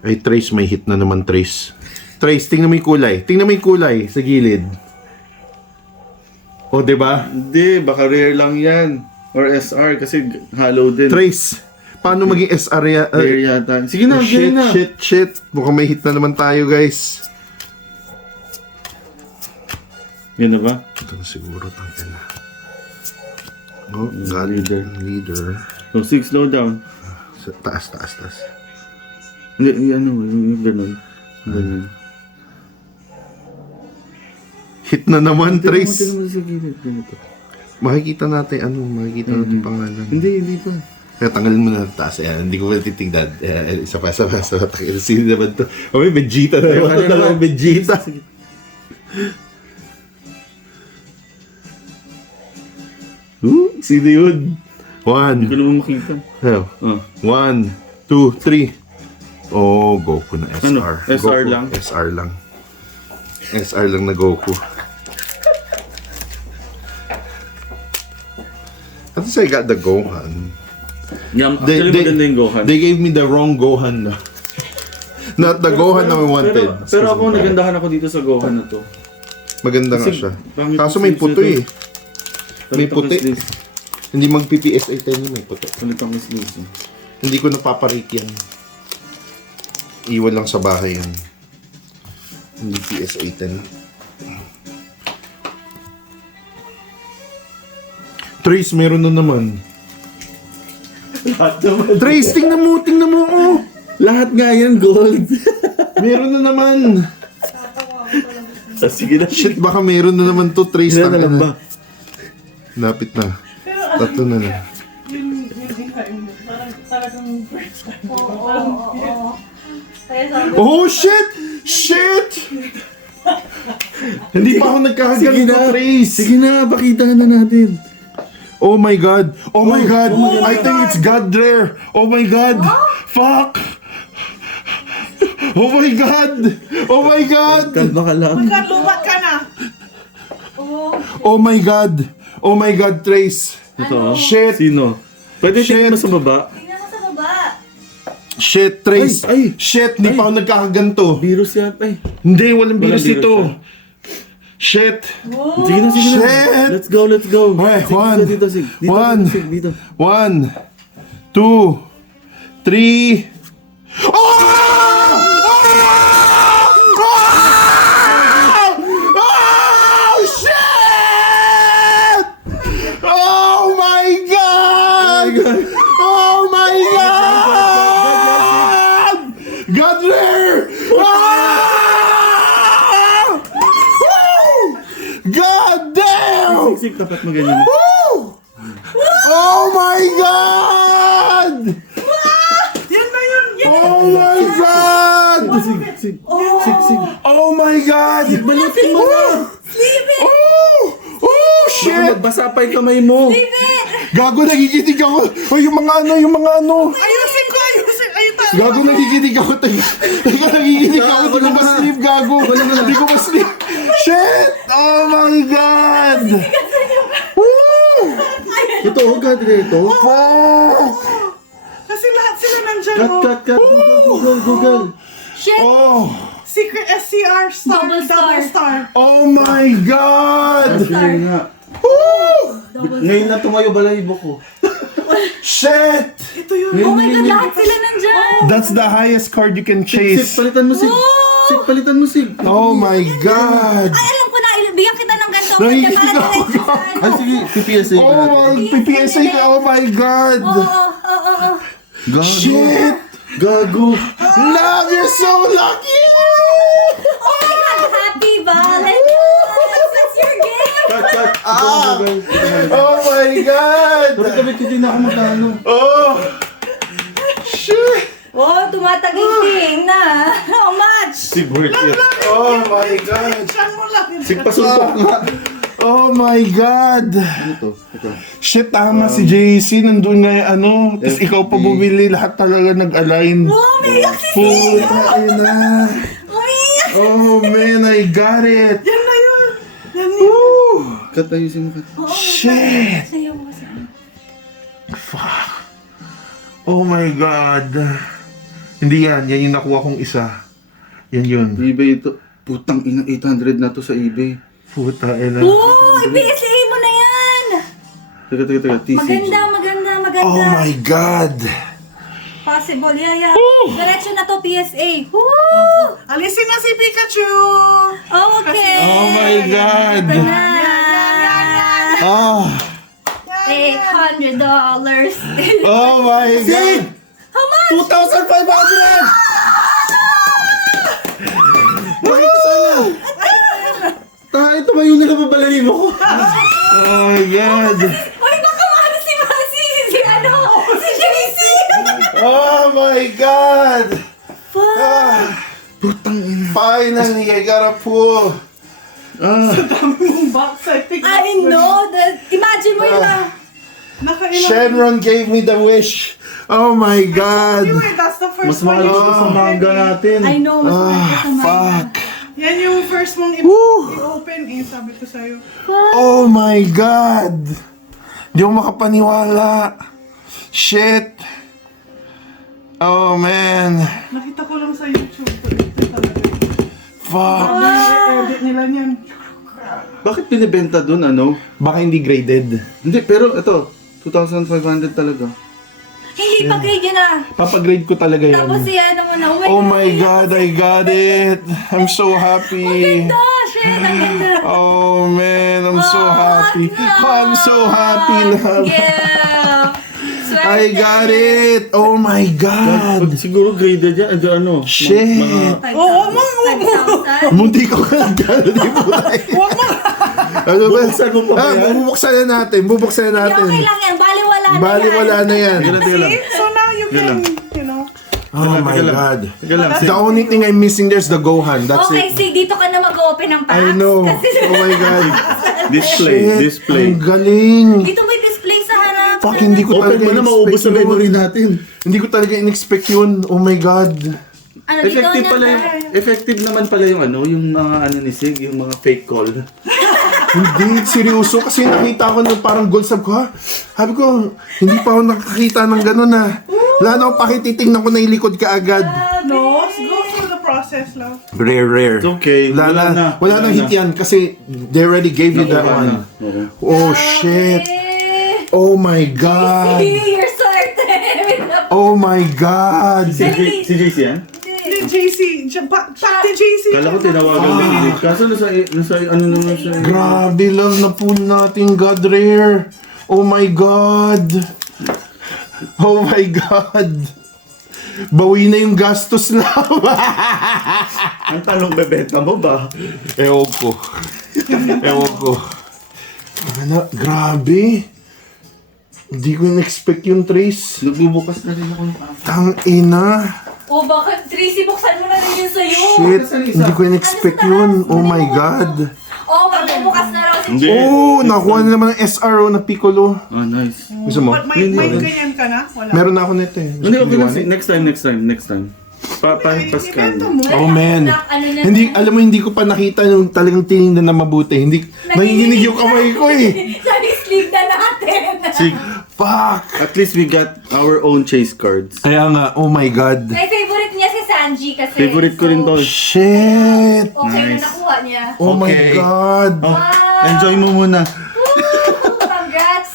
Ay, Trace, may hit na naman, Trace. Trace, tingnan mo yung kulay. Tingnan mo yung kulay sa gilid. O, diba? Hindi, baka rare lang yan. Or SR kasi hollow din. Trace, paano maging SR Rare yata. Sige na, shit, ganyan na. shit. Mukhang may hit na naman tayo, guys. Yan na ba? Ito na siguro, tangin na. Oh, God, leader. leader. So, 6, slow down. Sa taas. Hindi, yung ganun. Ganun. Hit na naman, Trace. Tingnan mo sa gilid, ganito. Makikita natin pangalan. Hindi pa. Kaya tanggalin mo na ang taas. Ayan, hindi ko pala titignan. Isa pa. Sino naman to? Oh, may Vegeta na naman. Ano naman? Vegeta. Sino yun? Hindi ko 1. naman makita. Ano? Oh. 1, 2, 3. Oh, Goku na SR. Ano? SR Goku, lang? SR lang. SR lang na Goku. At least I got the Gohan. Actually, maganda yung Gohan. They gave me the wrong Gohan. Not the Gohan na we wanted. Pero ako, nagandahan ako dito sa Gohan na to. Maganda nga Kasi siya. pangit Kaso yung may sleeves puto nito. eh. May puti. Hindi mag-PPSA 10 yun, may puti. Palit ang sleeves. Hindi ko napaparate yan. Iwan lang sa bahay yan. Hindi PSA 10. Trace, meron na naman. Trace, tingnan mo, oh. Lahat nga yan, gold. Meron na naman. Sige na. Shit, baka meron na naman to, Trace. Ilan na lang ba? Lapit na. Tatlo na lang. Yun iha yun. Parang first time. Oo. Kaya sabi Oh, shit! Shit! Hindi pa ako nagkakaganto, Trace. Sige na, pakita na natin. Oh my God! Oh my God! I think it's God rare! Oh my God! Fuck! Oh my God! Oh my God! Kalma ka lang. Magkalubat ka na. Oh my God! Oh my God, Trace! Ito, oh. Shit! Sino? Pwede Shit. tingnan mo sa baba. tingnan mo sa baba. Shit, Trace! Ay, ay. Shit! Hindi pa ako nagkakaganto! Virus yata eh. Hindi, walang virus virus ito! yan. Shit! Sige na, sige na. Shit. Let's go. Okay, Sig, one. Dito, Sig. Dito, One. Sig, dito. 1, 2, 3. Oh! Oh, shit! Oh my God! Oh my God! God rare! Ah! Woo! God damn! Sig, tapat mo ganyan. Woo! Oh my God! Yan na yun. Yan. Oh my God! Sig, Sig. Sig. Oh my God! Balutin mo na. Oh! Oh, Baka shit! magbasa pa yung kamay mo. Gago, nagigitig ako. Oh, yung mga ano. Ayusin ko. Gago, nagiginig ako. Teka, nagiginig ako. Hindi ko ma-sleep, gago. Hindi ko ma-sleep. Shit! Oh my God! Woo! Ito, hugad dito. Fuck! Kasi lahat sila nandyan. Cut. Google. Shit! Oh! Secret SCR star, Double double star. star. Oh my God! Yun nga. Woo! Ngayon na tumayo balahibo ko. Shit! Ito yun. Oh my God, lahat sila nandyan! That's the highest card you can Sig, chase. palitan mo, Sig. Oh! Sig, palitan mo, Sig. Oh my God! Ay, alam ko na, bigyan kita ng ganito. Nahihinig Para ako. diretso Ah, sige, PPSA Oh my, PPSA ka, oh my God! Oo. Gago. Shit! Gago. Love, you're so lucky! Oh my God, happy Valentine's! That's your gift! Cut. Google. Oh my God! Pero kabit hindi na ako magkano. Oh! Shit! Oh, tumataginting na. How much? Sig, worth it. Oh my God! Saan mo lang yun? Sig, pasuntok nga. Oh my God! Ano to? Ito. Shit, tama si JC. Nandun nga yung ano. Tapos FB. ikaw pa bumili. Lahat talaga nag-align. Oh, umiiyak si Sig! Puta, ayun na. Umiiyak! Oh man, I got it. Yan na yun. Yan yun. Woo! Cut, ayusin mo, cut. Oo, Shit! sayaw mo kasi. Fuck. Oh my God. Hindi yan. Yan yung nakuha kong isa. Yan yun. eBay ito. Putang ina, 800 na to sa eBay. Puta, ina. Oo, i-PSA mo na yan! Teka, TCG. Maganda. Oh my God. Possible, yeah. Diretso na to, PSA. Woo! Alisin na si Pikachu. Oh, okay. Oh my God. Ito na. Oh. $800. Oh my God. How much? 2,500! Bakit sana? Tayo, tumayo na lang babalahin mo ko. Oh my God. Uy, baka maano si JC! Oh my God. Fuck! Putang ina. Finally, I got a pool. Dami mong box, I think. I know that. Imagine mo yun Nakailang. Shenron gave me the wish. Oh my God. Anyway, that's the Mas first one. mahal you ito sa open. manga natin. I know, mas mahal sa Fuck. Yan yung first mong Woo! i-open. Sabi ko sa'yo. Oh my God. Di ako makapaniwala. Shit. Oh man. Nakita ko lang sa YouTube. Ito talaga. Fuck. Edit nila niyan. Bakit binibenta dun, ano? Baka hindi graded. Hindi, pero ito. 2,500 talaga. Hindi pa grade yun ah. Papagrade ko talaga yan. Tapos yan naman na. Oh my God, I got it. I'm so happy. Ganda! Shit, ang ganda. Oh man, I'm so happy. I'm so happy, love. Yeah. I got it. Oh my God. Siguro graded yan. Ano? Shit. Oo, wag mo. 5,000. Munti ko ka lang gano'n, di mo tayo. Wag mo. Ano ba? Bubuksan mo pa ba yan? Bubuksan na natin. Bubuksan na natin. Okay lang yan. Baliwala na yan. Baliwala na yan. Teka lang. See? So now you can, you know. Oh my Teka lang. God. Teka lang. The only thing I'm missing there is the Gohan. That's Okay, it. Sig, dito ka na mag-open ng packs. I know. Kasi Oh my God. Display. Ang galing. dito may display sa harap. Fuck, hindi ko Open talaga mo na, maubos in-expect na memory yun. natin. Hindi ko talaga in-expect yun. Oh my God. Ano dito Effective na pala yung, effective naman pala yung ano, yung mga ano ni Sig, yung mga fake call. Hindi, seryoso. Kasi nakita ko na parang gold sub ko, ha? Sabi ko, hindi pa ako nakakita ng gano'n, ha? Wala na akong pakititingnan ko na yung likod ka agad. No, go through the process, love. Rare. It's okay. Wala nang hit yan kasi they already gave you that one. Oh, shit. Eh. Oh my God. You're sorted. Oh my God. Si JC yan? Hindi, JC. Back to JC. Kala ko tinawagan mo yun. Kaso nasa ano naman siya. Grabe lang na pool natin, God rare. Oh my God. Oh my God. Bawi na yung gastos lang. Ang tanong, bebenta mo ba? Ewan ko. Ano, grabe. Hindi ko in-expect yung trace. Nagbubukas na rin ako ng Tang ina. Oh, bakit? Tracy, buksan mo na rin yun sa'yo. Shit. Hindi ko in-expect yun. Oh my God. Oh, magbubukas na raw si Hindi. Oh, nakuha na naman ng SRO na Piccolo. Ah, nice. Gusto mo? But may ganyan ka na? Wala. Meron na ako nito eh. Hindi, okay lang. Liwanag. Next time. Pa-scan. Ibenta mo. Oh man. Ano na- Hindi, alam mo, hindi ko pa nakita yung talagang tinignan na mabuti. Hindi, nanginginig yung kamay ko eh. Sabi, sleep na natin. Sig, Fuck! at least we got our own chase cards. Kaya nga, oh my God. Ay, favorite niya si Sanji kasi. Favorite ko rin to. Shit! Okay Nice. na nakuha niya. Oh my Okay. God! Oh, Wow. enjoy mo muna. Woo! Congrats!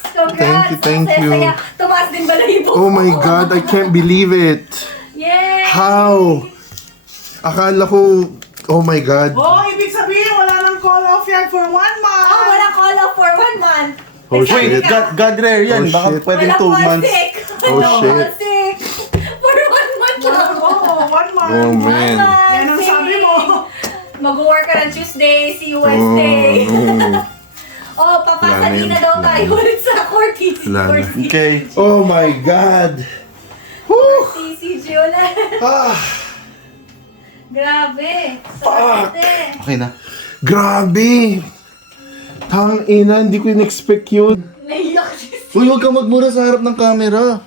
Thank you. Saya. Tumaas din balahibo. Oh my God, I can't believe it. Yay! How? Akala ko, oh my God. Oh, ibig sabihin, wala nang call off yan for 1 month. Oh, wala call off for 1 month. Oh, Excited shit. ka? God rare yan. Oh, Baka shit. pwedeng Wala 2 call months. sick. Oh, Wala shit. call sick. For 1 month lang. Oh, 1 month. Oh man. Yan ang sabi mo. Mag-work ka ng Tuesday, see you Wednesday. Oh, papasa Wala na din na yun. daw tayo ulit sa Corky. Wala na. Okay. Oh my God. Woo! Si Julian. Ah, Grabe. Swerte. Okay na. grabe. Tang ina, hindi ko in-expect yun. Naiyak siya. Uy, huwag kang magmura sa harap ng camera.